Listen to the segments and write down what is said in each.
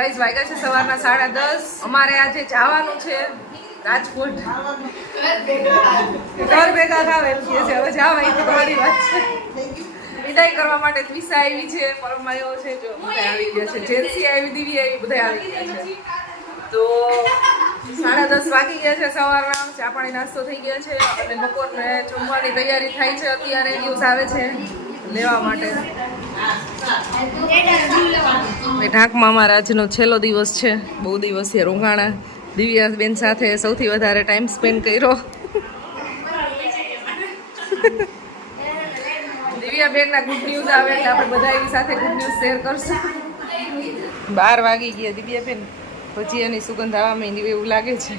Guys વાગ્યા છે સવારના સાડા દસ. અમારે આજે જવાનું છે રાજકોટ. ઘર ભેગા થાવ એમ કહે છે. હવે જાવ અહીં તો તમારી વાત છે. વિદાય કરવા માટે ત્વિષા આવી છે, પરમાયો છે, જો બધા આવી ગયા છે. જેન્સી આવી, દીવી આવી, બધા આવી ગયા છે. તો સાડા દસ વાગી ગયા છે સવારના. ચા પાણી નાસ્તો થઈ ગયા છે. અને બપોરને જમવાની તૈયારી થાય છે. અત્યારે ન્યૂઝ આવે છે. લેવા માટે. ઢાંકમાં અમારા આજનો છેલ્લો દિવસ છે. બહુ દિવસ છે રોકાણા દિવ્યાબેન સાથે સૌથી વધારે ટાઈમ સ્પેન્ડ કર્યો. દિવ્યા બેનના ગુડ ન્યૂઝ આવે એટલે આપણે બધા એની સાથે ગુડ ન્યૂઝ શેર કરશું. બાર વાગી ગયા દિવ્યા બેન ભજીયાની સુગંધ આવવા માંડી એવું લાગે છે.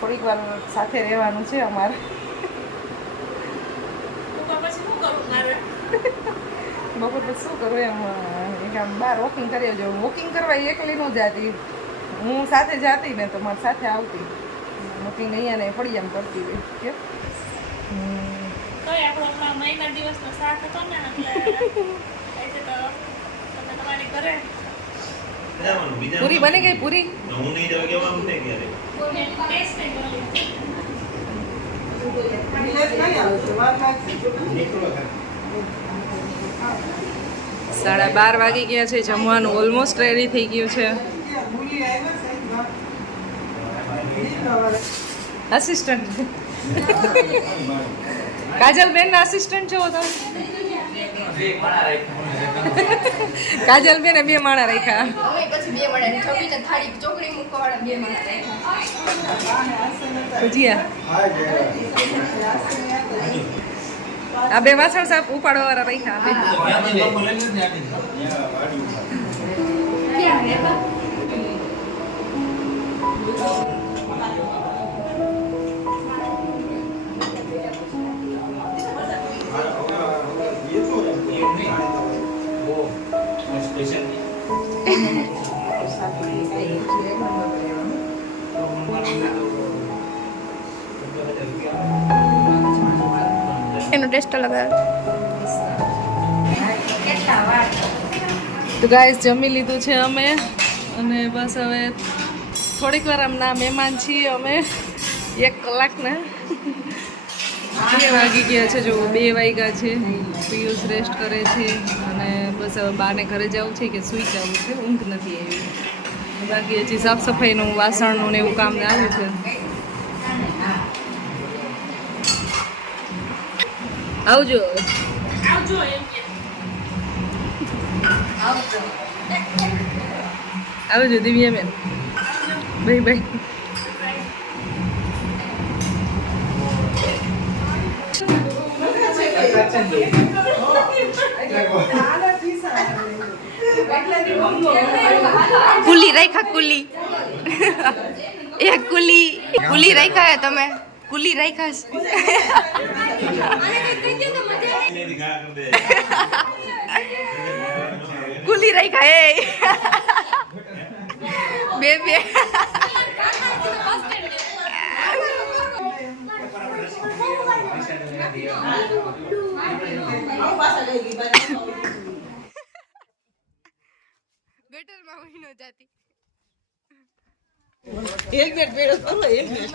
થોડીક વાર સાથે રહેવાનું છે અમારે. બપોર પછી શું કરું એમ એક આમ બહાર વોકિંગ કરી જાઉં વોકિંગ કરવા એકલી ન જાતી. હું સાથે જાતી ને તો મારી સાથે આવતી. વોકિંગ અહીંયા ને આમ કરતી હોય. કે? હમ. તોય આપણો હમણાં મહિના દિવસનો સાથ હતો ને એટલે તમે તમારી ઘરે પૂરી બની ગઈ પૂરી? હું નહીં જવા કેવાનું થાય ક્યારે? ટેસ્ટ નહીં બોલી સાડા બાર વાગી ગયા છે જમવાનું ઓલમોસ્ટ રેડી થઈ ગયું છે. અસિસ્ટન્ટ કાજલબેન ના અસિસ્ટન્ટ છો તમે કાજલબેન બે માણા રાખ્યા. ભજીયા. આ બે વાસણ સાફ ઉપાડવા વાળા રાખ્યા અલગ તો ગાઈસ જમી લીધું છે અમે. અને બસ હવે થોડીક વાર આમના મહેમાન છીએ અમે. એક કલાકના. બે વાગી ગયા છે જો બે વાગ્યા છે. પિયુષ રેસ્ટ કરે છે. અને બસ હવે બાને ઘરે જવું છે કે સૂઈ જવું છે, ઊંઘ નથી આવી. બાકી હજી સાફ સફાઈનું વાસણનું ને એવું કામ આવ્યું છે. આવજો. આવજો એમ કે. આવજો. દિવ્યાબેન બાય બાય. કુલી રાખ્યા કુલી. એ કુલી. કુલી રાખ્યા તમે? કુલી રાખ્યા છે કુલી રાખ્યા હે બે બે ગટરમાં મહિનો જાતી હેલ્મેટ પહેરો કરો હેલ્મેટ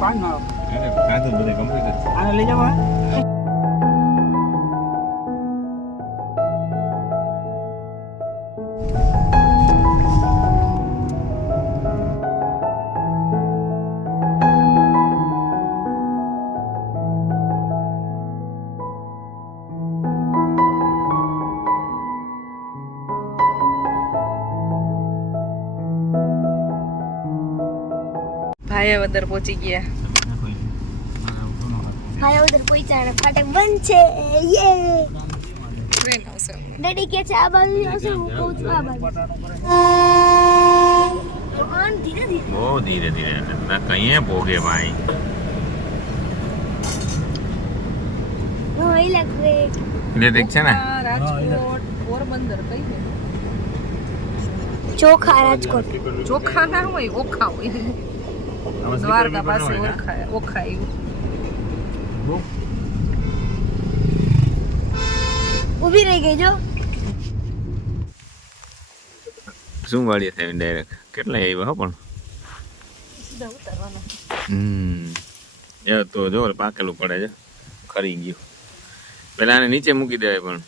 ઝૂમ કરીને ના આને લઈ જાય બધે પહોંચી ગયા. મારા પહોંચ્યા અને ફાટક બંધ છે. યે. ટ્રેન આવશે ડેડી કે છે આ બાજુ આવશે હું કહું છું આ બાજુ. ધીરે ધીરે. બહુ ધીરે ધીરે. ના કઈએ ભોગે ભાઈ. હું ઇલેક્ટ્રિક ઇલેક્ટ્રિક છે ને? રાજકોટ પોરબંદર કઈ છે ચોખા રાજકોટ. ચોખા ના હોય ઓખા હોય. દ્વારકા પાસે ઓખા ઓખા એવું ઊભી રહી ગઈ જો. શું વાળીએ થાય ડાયરેક્ટ કેટલા આવ્યા હો પણ? સીધા ઉતારવાના. હમ. એ તો જો પાકેલું પડે છે. ખરી ગયું. પેલા આને નીચે મૂકી દેવાય પણ.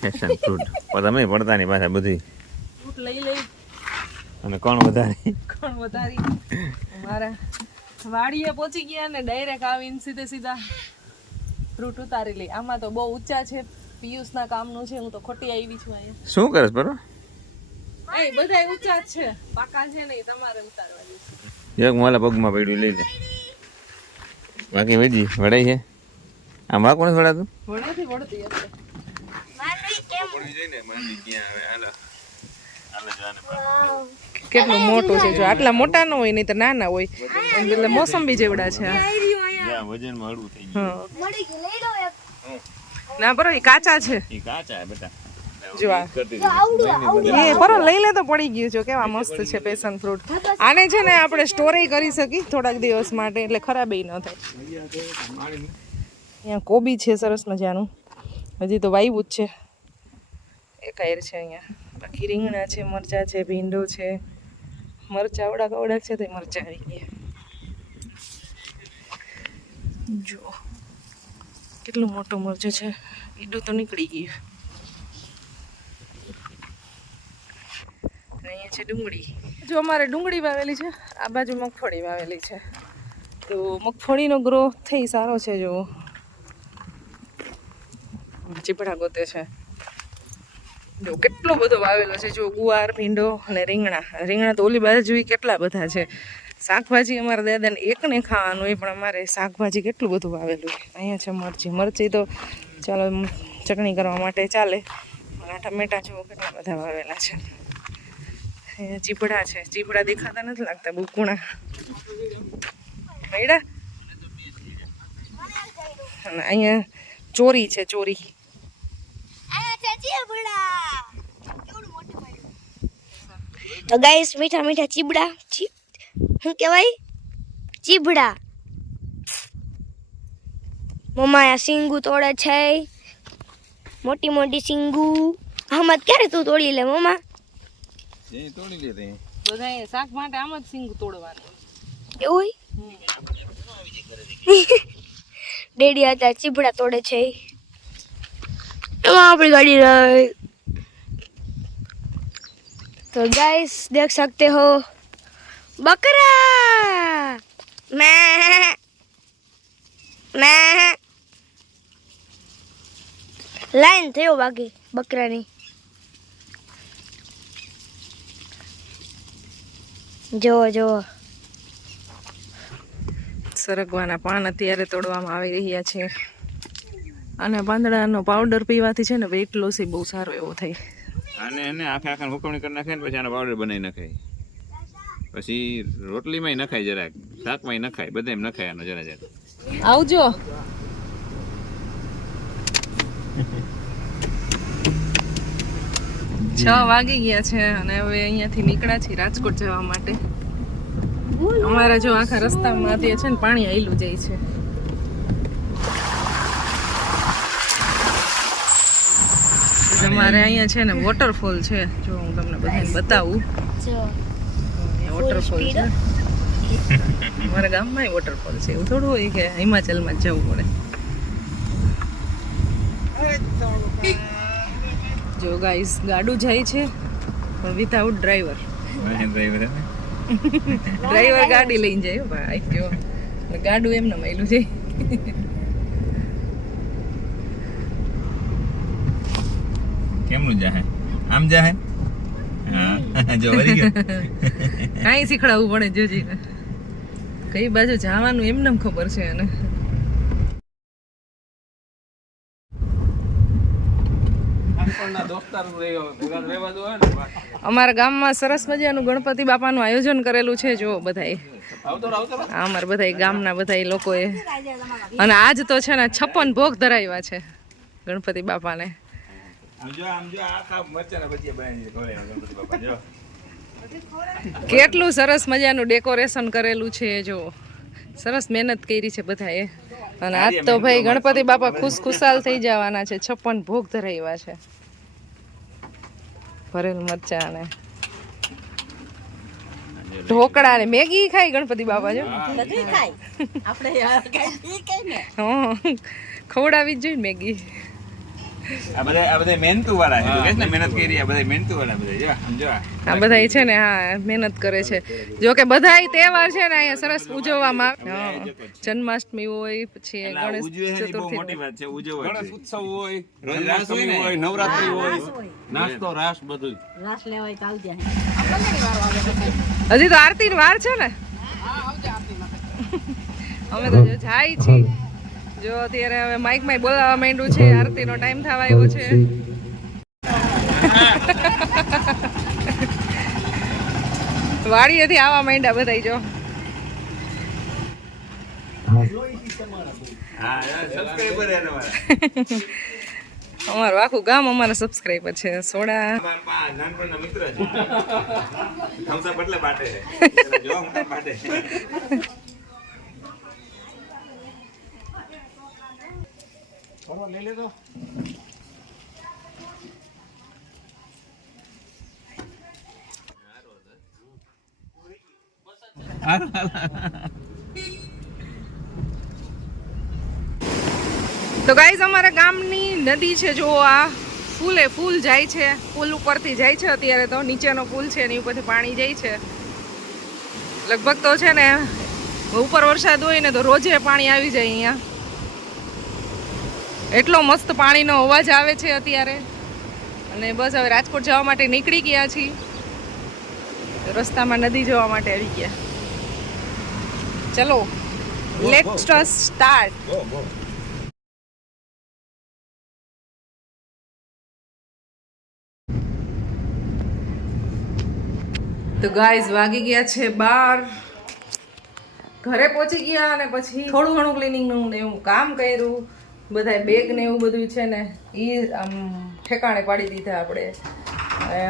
ફેશન ફ્રૂટ પણ તમે પડતા નહીં પાછા બધી. લઈ લઈ. અને કોણ વધારે? કોણ વધારી? મારા વાડીએ પહોંચી ગયા ને ડાયરેક્ટ આવીને સીધે સીધા ફ્રૂટ ઉતારી લઈ. આમાં તો બહુ ઊંચા છે પિયુષના કામનું છે હું તો ખોટી આવી છું અહીંયા. શું કરે છે બરો? એ બધા ઊંચા છે. પાકા છે ને તમારે ઉતારવા છે. એક માલા પગમાં પડ્યું લઈ લે. બાકી વેજી વડાઈ છે? આ વાકો નથી વડાતું? વડેથી વળતી હશે. કેટલું મોટું છે જો આટલા મોટા ન હોય નહીં તો નાના હોય. એટલે મોસંબી જેવડા છે ના બરો એ કાચા છે. કાચા હે જો એ બરો લઈ લે તો પડી ગયું. છે કેવા મસ્ત છે પેશન ફ્રૂટ આને છે ને આપણે સ્ટોરે કરી શકી થોડાક દિવસ માટે એટલે ખરાબ ન થાય. અહીંયા કોબી છે સરસ મજાનું. હજી તો વાયવું જ છે. એક આયર છે અહીંયા? બાકી રીંગણા છે, મરચા છે, ભીંડો છે. મરચા અવડાક કવડા છે તે મરચા આવી ગયા. જો, કેટલું મોટું મરચું છે. ઈડું તો નીકળી ગયું. અને અહીંયા છે ડુંગળી. જો અમારે ડુંગળી વાવેલી છે, આ બાજુ મગફળી વાવેલી છે. તો મગફળીનો ગ્રોથ થઈ સારો છે જો ચીપડા ગોતે છે. જો કેટલો બધો વાવેલો છે, જો ગુવાર, ભીંડો અને રીંગણા. રીંગણા તો ઓલી બાજુ કેટલા બધા છે. શાકભાજી અમારા દાદાને એકને ખાવાનું હોય, પણ અમારે શાકભાજી કેટલું બધું વાવેલું છે. અહીંયા છે મરચી. મરચી તો ચાલો ચટણી કરવા માટે ચાલે. આ ટમેટા જુઓ કેટલા બધા વાવેલા છે. અહીંયા ચીપડા છે. ચીપડા દેખાતા નથી લાગતા બુકુણા મળ્યા? અને અહીંયા ચોરી છે, ચોરી આ છે ચીબડા કેવડું મોટું પડ્યું તો ગાઈસ મીઠા મીઠા ચીબડા શું કહેવાય? ચીબડા. મમ્મા આ સિંગુ તોડે છે. મોટી મોટી સિંગુ. આમાં ક્યારે તું તોડી લે મમ્મા? એ તોડી લે તે. બધા શાક માટે આમ જ સિંગુ તોડવાનું. એવું ડેડી હતા ચીબડા તોડે છે. એમાં આપણી ગાડી રહી तो गाइस देख सकते हो बकरा मैं मैं લાઈન થયો બાકી બકરાની જોવો જોવો સરગવાના પાન અત્યારે તોડવામાં આવી રહ્યા છે અને પાંદડાનો પાવડર પીવાથી છે ને વેટ લોસ બહુ સારો એવો થાય. અને એને આખે આખા હુકમણી કરી નાખે ને પછી આનો પાવડર બનાવી નખાય. પછી રોટલીમાંય નખાય જરાક શાકમાંય નખાય બધાય નખાય આનો જરા જરા આવજો. છ વાગી ગયા છે અને હવે અહીંયાથી નીકળ્યા છીએ રાજકોટ જવા માટે. અમારા જો આખા રસ્તામાં છે ને પાણી આવેલું જાય છે. અમારે અહીંયા છે ને વોટરફોલ છે. જો હું તમને બધાને બતાવું. વોટરફોલ છે. અમારા ગામમાં વોટરફોલ છે. એવું થોડું હોય કે હિમાચલમાં જવું પડે. જો ગાઈસ ગાડું જાય છે પણ વિથઆઉટ ડ્રાઈવર ડ્રાઈવર ડ્રાઈવર ગાડી લઈને જાય ભાઈ. જો ગાડું એમને મળ્યું છે. કેમનું જાહે? આમ જાહે? હા જો વળી ગયો. કાંઈ શીખડાવવું પડે જોજીને. કઈ બાજુ જવાનું એમને ખબર છે એને. અમારા ગામમાં સરસ મજાનું ગણપતિ બાપાનું આયોજન કરેલું છે જો બધાએ. અમારા બધા ગામના બધા લોકોએ. અને આજ તો છે ને છપ્પન ભોગ ધરાવ્યા છે ગણપતિ બાપાને. કેટલું સરસ મજાનું ડેકોરેશન કરેલું છે જો. સરસ મહેનત કરી છે બધાએ. અને આજ તો ભાઈ ગણપતિ બાપા ખુશ ખુશાલ થઈ જવાના છે છપ્પન ભોગ ધરાવ્યા છે. ભરેલ મરચા ને ઢોકળા ને મેગી ખાય ગણપતિ બાપા જો? હં. ખવડાવી જ જોઈએ મેગી. આ બધા આ બધા મહેનતુ વાળા છે કે ને મહેનત કરી આ બધા મહેનતુ વાળા બધા જો આ. બધા છે ને હા મહેનત કરે છે. જો કે બધા તહેવાર છે ને અહીંયા સરસ ઉજવવામાં આવે. જન્માષ્ટમી હોય પછી ગણેશ ચતુર્થી. મોટી વાત છે ઉજવવા ગણેશ ઉત્સવ હોય રોજ હોય ને? નવરાત્રી હોય નાસ્તો રાસ બધું હજી તો આરતી વાર છે ને? અમે તો જો જાય છીએ. જો અત્યારે હવે માઇકમાં બોલાવવા માંડ્યું છે આરતી નો ટાઈમ થવા આવ્યો છે. વાડીએથી આવવા માંડ્યા બધા જો. અમારું આખું ગામ અમારા સબસ્ક્રાઈબર છે સોડા. અમારા પા નાનપણના મિત્ર છે લઈ અપ એટલે બાટે છે જો હું કેમ બાટે તો ગાઈઝ અમારા ગામની નદી છે જો આ. ફૂલે ફૂલ જાય છે. પુલ ઉપરથી જાય છે અત્યારે તો. નીચેનો પુલ છે એની ઉપરથી પાણી જાય છે. લગભગ તો છે ને, ઉપર વરસાદ હોય ને તો રોજે પાણી આવી જાય અહીંયા. એટલો મસ્ત પાણીનો અવાજ આવે છે અત્યારે. અને બસ હવે રાજકોટ જવા માટે નીકળી ગયા છીએ. રસ્તામાં નદી જવા માટે આવી ગયા. ચલો લેટ્સ સ્ટાર્ટ તો ગાઈઝ વાગી ગયા છે બાર. ઘરે પહોંચી ગયા અને પછી થોડું ઘણું ક્લિનિંગનું ને એવું કામ કર્યું. બધા બેગ ને એવું બધું છે ને એ આમ ઠેકાણે પાડી દીધા આપણે.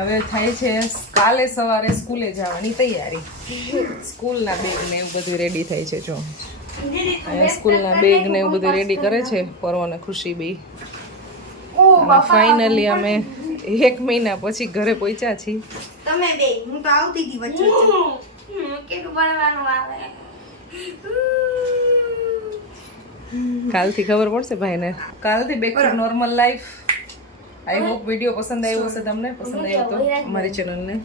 હવે થાય છે કાલે સવારે સ્કૂલે જવાની તૈયારી. સ્કૂલના બેગ ને એવું બધું રેડી થાય છે જો. સ્કૂલના બેગ ને એવું બધું રેડી કરે છે પર્વ અને ખુશી બી ફાઇનલી અમે એક મહિના પછી ઘરે પહોંચ્યા છીએ. તમે બે હું તો આવતી હતી વચ્ચે કેટલું ભણવાનું આવે? કાલથી ખબર પડશે ભાઈને. કાલથી back to normal life I hope video પસંદ આવ્યો હશે તમને પસંદ આવ્યો તો અમારી ચેનલને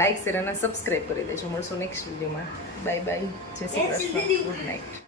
લાઈક શેર અને સબસ્ક્રાઈબ કરી દેજો. મળશું નેક્સ્ટ વિડીયોમાં બાય બાય જય શ્રી કૃષ્ણ. Good night